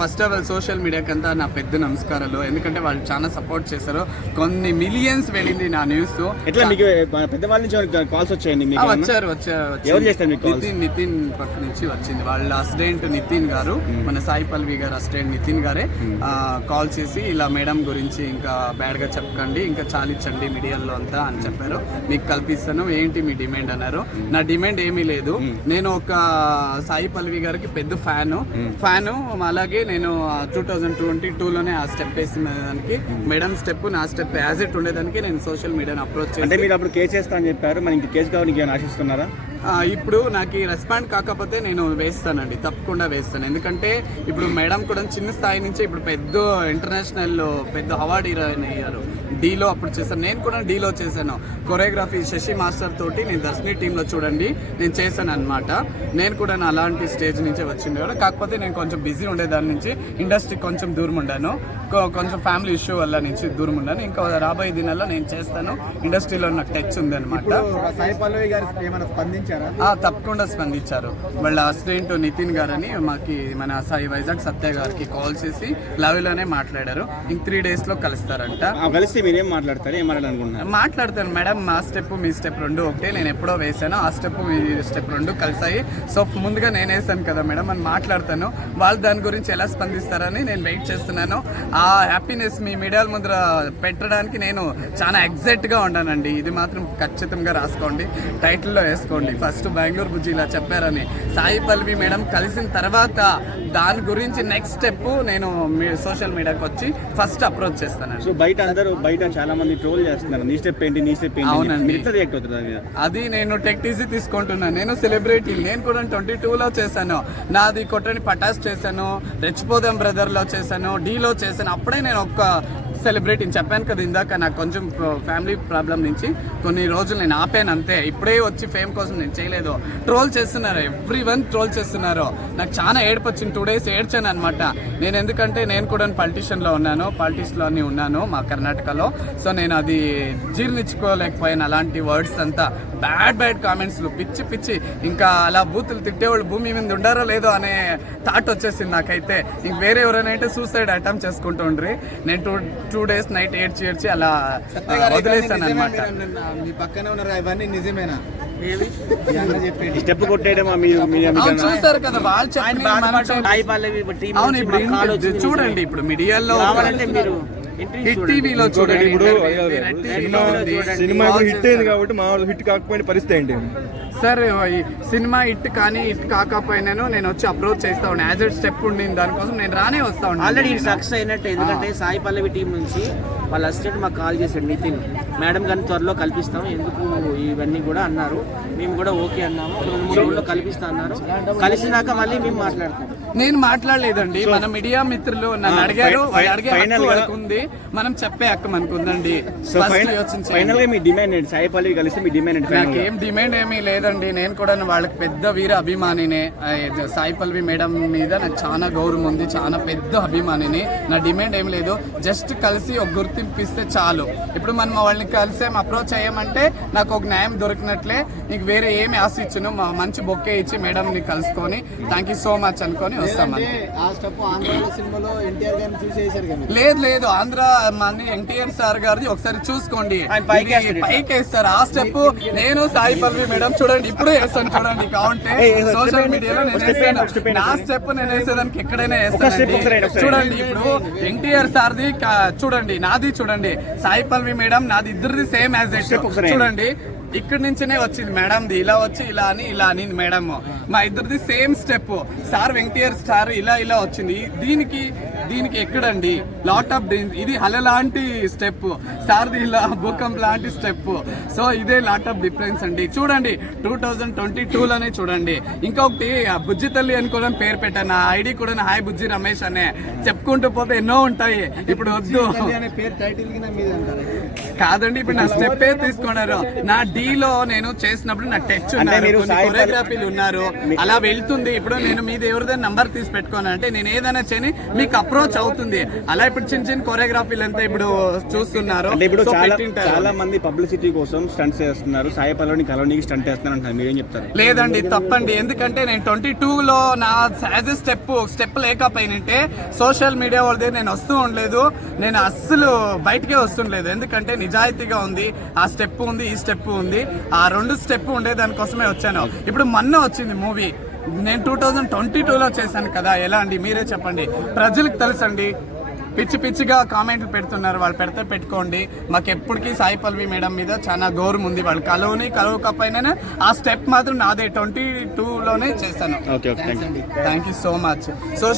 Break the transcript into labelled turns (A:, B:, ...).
A: First of all social మీడియాకంతా నా పెద్ద నమస్కారాలు. ఎందుకంటే వాళ్ళు చాలా సపోర్ట్ చేశారు. కొన్ని మిలియన్స్ వెళ్ళింది నా న్యూస్
B: ఎట్లా మీకు పెద్దవాళ్ళ నుంచి కాల్స్ వచ్చాయండి?
A: వచ్చారు వచ్చారు? నితిన్ నితిన్ పక్క నుంచి వచ్చింది. వాళ్ళ అసిస్టెంట్ నితిన్ గారు మన సాయి పల్వి గారు అసిస్టెంట్ నితిన్ గారే కాల్ చేసి ఇలా మేడం గురించి ఇంకా బ్యాడ్గా చెప్పకండి ఇంకా చాలిచ్చండి మీడియాలో అంతా అని చెప్పారు. మీకు కల్పిస్తాను. ఏంటి మీ డిమాండ్ అన్నారు. నా డిమాండ్ ఏమీ లేదు. నేను ఒక సాయి పల్వి గారికి పెద్ద ఫ్యాను. ఫ్యాను అలాగే నేను టూ థౌజండ్ ట్వంటీ టూలోనే ఆ స్టెప్ వేసిన దానికి మేడం స్టెప్ నా స్టెప్ యాజ్ ఇట్ ఉండేదానికి నేను సోషల్ మీడియాని అప్రోచ్
B: అంటే మీరు అప్పుడు కేసు చేస్తా అని చెప్పారు మరి ఇంక కేసు కావాలి ఆశిస్తున్నారా?
A: ఇప్పుడు నాకు ఈ రెస్పాండ్ కాకపోతే నేను వేస్తానండి తప్పకుండా వేస్తాను. ఎందుకంటే ఇప్పుడు మేడం కూడా చిన్న స్థాయి నుంచి ఇప్పుడు పెద్ద ఇంటర్నేషనల్ పెద్ద అవార్డు హీరోయిన్ అయ్యారు. డీలో అప్పుడు చేశాను. నేను కూడా డీలో చేశాను. కొరియోగ్రఫీ శశి మాస్టర్ తోటి నేను దర్శిని టీంలో చూడండి. నేను చేశాను అనమాట నేను కూడా నా అలాంటి స్టేజ్ నుంచే వచ్చింది కాకపోతే నేను కొంచెం బిజీ ఉండేదాని నుంచి ఇండస్ట్రీ కొంచెం దూరం ఉండాను. కొంచెం ఫ్యామిలీ ఇష్యూ వల్ల నుంచి దూరం ఉండాను ఇంకా రాబోయే దినాల్లో నేను చేస్తాను. ఇండస్ట్రీలో నాకు టచ్ ఉంది అనమాట తప్పకుండా స్పందించారు. వాళ్ళ అసిస్టెంట్ నితిన్ గారని మాకి మన సాయి వైజాగ్ సత్య గారికి కాల్ చేసి లవ్లోనే మాట్లాడారు. ఇంక త్రీ డేస్లో కలుస్తారంట.
B: కలిసి మీరేం మాట్లాడతారు? ఏం మాట్లాడాలనుకుంటున్నారు?
A: మాట్లాడతాను మేడం. మా స్టెప్ మీ స్టెప్ రెండు ఒకటే. నేను ఎప్పుడో వేసాను ఆ స్టెప్ మీ స్టెప్ రెండు కలిసాయి. సో ముందుగా నేను వేసాను కదా మేడం అని మాట్లాడతాను. వాళ్ళు దాని గురించి ఎలా స్పందిస్తారని నేను వెయిట్ చేస్తున్నాను. ఆ హ్యాపీనెస్ మీ మీడియాల ముందర పెట్టడానికి నేను చాలా ఎగ్జైట్గా ఉన్నానండి ఇది మాత్రం ఖచ్చితంగా రాసుకోండి. టైటిల్లో వేసుకోండి. ఫస్ట్ బెంగళూరు బుజ్జి ఇలా చెప్పారని. సాయి పల్వి మేడం కలిసిన తర్వాత దాని గురించి నెక్స్ట్ స్టెప్ నేను మీ సోషల్ మీడియాకి వచ్చి ఫస్ట్ అప్రోచ్ చేస్తానండి.
B: సో బయట అందరూ బయట చాలా మంది ట్రోల్ చేస్తున్నారు. నీ స్టెప్ ఏంటి నీ స్టెప్ ఏంటి.
A: అవునండి. అది నేను టెక్ ఈజీ తీసుకుంటున్నాను. నేను సెలబ్రిటీ నేను కూడా ట్వంటీ టూలో చేశాను. నాది కొట్టని పటాస్ చేశాను. రెచ్చిపోదాం బ్రదర్లో చేశాను. డీలో చేశాను. అప్పుడే నేను ఒక్క సెలబ్రిటీని చెప్పాను కదా ఇందాక నాకు కొంచెం ఫ్యామిలీ ప్రాబ్లం నుంచి. కొన్ని రోజులు నేను ఆపాను అంతే. ఇప్పుడే వచ్చి ఫేమ్ కోసం నేను చేయలేదు. ట్రోల్ చేస్తున్నారు. ఎవ్రీ వన్ ట్రోల్ చేస్తున్నారు. నాకు చాలా ఏడుపు వచ్చింది. టూ డేస్ ఏడ్చాను అనమాట నేను ఎందుకంటే నేను కూడా పాలిటిషియన్లో ఉన్నాను. పాలిటిక్స్లో ఉన్నాను మా కర్ణాటకలో. సో నేను అది జీర్ణించుకోలేకపోయాను. అలాంటి వర్డ్స్ అంతా బ్యాడ్ బ్యాడ్ కామెంట్స్లు పిచ్చి పిచ్చి ఇంకా అలా బూతులు తిట్టేవాళ్ళు భూమి మీద ఉండారో లేదో అనే థాట్ వచ్చేసింది నాకైతే. ఇంక వేరే ఎవరైనా అయితే సూసైడ్ అటెంప్ట్ చేసుకుంటూ ఉండ్రి. నేను టూ టూ డేస్ నైట్ ఏడ్చి ఏడ్చి అలా వదిలేసాను అనమాట
C: మీ పక్కనే ఉన్నారు ఇవన్నీ నిజమేనా?
B: స్టెప్ మీరు
A: చూస్తారు కదా వాళ్ళు. చూడండి ఇప్పుడు మీడియాలో
D: కావాలంటే మీరు
A: హిట్
D: చూడండి.
A: టీవీలో
E: ఇప్పుడు సినిమా హిట్ అయింది కాబట్టి మా వాళ్ళు హిట్ కాకపోయిన పరిస్థితి ఏంటి?
A: సార్ ఈ సినిమా హిట్ కానీ హిట్ కాకపోయినాను నేను వచ్చి అప్రోచ్ చేస్తా ఉన్నాను యాజ్ ఎ స్టెప్ ఉండింది. దానికోసం నేను రానే వస్తా
D: ఆల్రెడీ
A: ఉన్నాను
D: సక్సెస్ అయినట్టు. ఎందుకంటే సాయి పల్లవి టీం నుంచి వాళ్ళ అసిస్టెంట్ మాకు కాల్ చేశాడు నితిన్. మేడం గారిని త్వరలో కల్పిస్తాం. ఎందుకు ఇవన్నీ కూడా అన్నారు. మేము కూడా ఓకే అన్నాము. రెండు మూడు రోజుల్లో కల్పిస్తా అన్నారు. కలిసినాక మళ్ళీ మేము మాట్లాడతాం.
A: నేను మాట్లాడలేదండి. మన మీడియా మిత్రులు నన్ను అడిగారు.
B: ఫై-
A: వాళ్ళు అడిగే
B: ఫైనల్
A: హక్కు
B: గా-
A: వాళ్ళకు ఉంది మనం చెప్పే హక్కు మనకు ఉందండి
B: ఫైనల్గా మీ డిమాండ్ ఏంటి? సాయి పల్లవి కలిసి మీ డిమాండ్?
A: నాకేం డిమాండ్ ఏమీ లేదండి. నేను కూడా వాళ్ళకి పెద్ద వీర అభిమానినే. సాయి పల్వి మేడం మీద నాకు చాలా గౌరవం ఉంది. చాలా పెద్ద అభిమానిని. నా డిమాండ్ ఏం లేదు. జస్ట్ కలిసి ఒక గుర్తింపు ఇస్తే చాలు. ఇప్పుడు మనం వాళ్ళని కలిసి అప్రోచ్ అయ్యామంటే నాకు ఒక న్యాయం దొరికినట్లే. నీకు వేరే ఏమి ఆశించును మా మంచి బొక్కే ఇచ్చి మేడంని కలుసుకొని థ్యాంక్ యూ సో మచ్ అనుకొని
C: కదా
A: లేదు లేదు. ఆంధ్ర మన ఎన్టీఆర్ సార్ గారిది ఒకసారి చూసుకోండి.
D: పైకి
A: వేస్తారు ఆ స్టెప్ నేను సాయి పల్వి మేడం చూడండి ఇప్పుడే వేస్తాను చూడండి. కావంటే సోషల్ మీడియాలో నేను
B: step
A: నా. స్టెప్ నేను వేసేదానికి ఎక్కడైనా వేస్తాను. చూడండి ఇప్పుడు ఎన్టీఆర్ సార్ది చూడండి నాది చూడండి. సాయి పల్వి మేడం నాది ఇద్దరిది సేమ్ యాజ్. చూడండి ఇక్కడి నుంచినే వచ్చింది. మేడంది ఇలా వచ్చి ఇలా అని ఇలా అని మేడం. మా ఇద్దరిది సేమ్ స్టెప్ సార్ వెంకటేర్ సార్ ఇలా ఇలా వచ్చింది. దీనికి దీనికి ఎక్కడండి? లాట్ ఆఫ్ ఇది హల లాంటి స్టెప్ సార్ది ఇలా భూకంప్ లాంటి స్టెప్ సో ఇదే లాట్ ఆఫ్ డిఫరెన్స్ అండి. చూడండి టూ థౌజండ్ ట్వంటీ లోనే చూడండి. ఇంకొకటి బుజ్జి తల్లి అని కూడా పేరు పెట్టాను. నా ఐడి కూడా హాయ్ బుజ్జి రమేష్ అనే. చెప్పుకుంటూ పోతే ఎన్నో ఉంటాయి. ఇప్పుడు వద్దు. కాదండి ఇప్పుడు నా స్టెప్ తీసుకున్నారు. నా డీలో నేను చేసినప్పుడు నా టచ్ ఉన్నారు. కొరియోగ్రఫీలు ఉన్నారు. అలా వెళ్తుంది. ఇప్పుడు నేను మీది ఎవరిదైనా నంబర్ తీసి పెట్టుకోను. అంటే నేను ఏదైనా చేయని మీకు అప్రోచ్ అవుతుంది అలా ఇప్పుడు చిన్న చిన్న కొరియోగ్రఫీలు అంతా ఇప్పుడు చూస్తున్నారు.
B: ఇప్పుడు చాలా మంది పబ్లిసిటీ కోసం స్టంట్స్ చేస్తున్నారు సాయి పల్లవిని కలవనికి స్టంట్ చేస్తున్నారు అంటారు మీరేం చెప్తారు?
A: లేదండి తప్పండి. ఎందుకంటే నేను ట్వంటీ లో నా యాజ్ ఎ స్టెప్ స్టెప్ లేకపోయినంటే సోషల్ మీడియా వాళ్ళది నేను వస్తూ ఉండలేదు. నేను అస్సలు బయటకే వస్తుండలేదు. ఎందుకంటే నిజాయితీగా ఉంది. ఆ స్టెప్ ఉంది ఈ స్టెప్ ఉంది. ఆ రెండు స్టెప్ ఉండే దానికోసమే వచ్చాను. ఇప్పుడు మొన్న వచ్చింది మూవీ. నేను టూ థౌజండ్ ట్వంటీ టూలో చేశాను కదా ఎలా అండి? మీరే చెప్పండి. ప్రజలకు తెలుసండి. పిచ్చి పిచ్చిగా కామెంట్లు పెడుతున్నారు. వాళ్ళు పెడితే పెట్టుకోండి. మాకు ఎప్పటికీ సాయి పల్వి మేడం మీద చాలా గౌరవం ఉంది. వాళ్ళు కలవని కలవకపోయినా ఆ స్టెప్ మాత్రం నాదే. ట్వంటీ టూలోనే చేశాను. Thank you so much so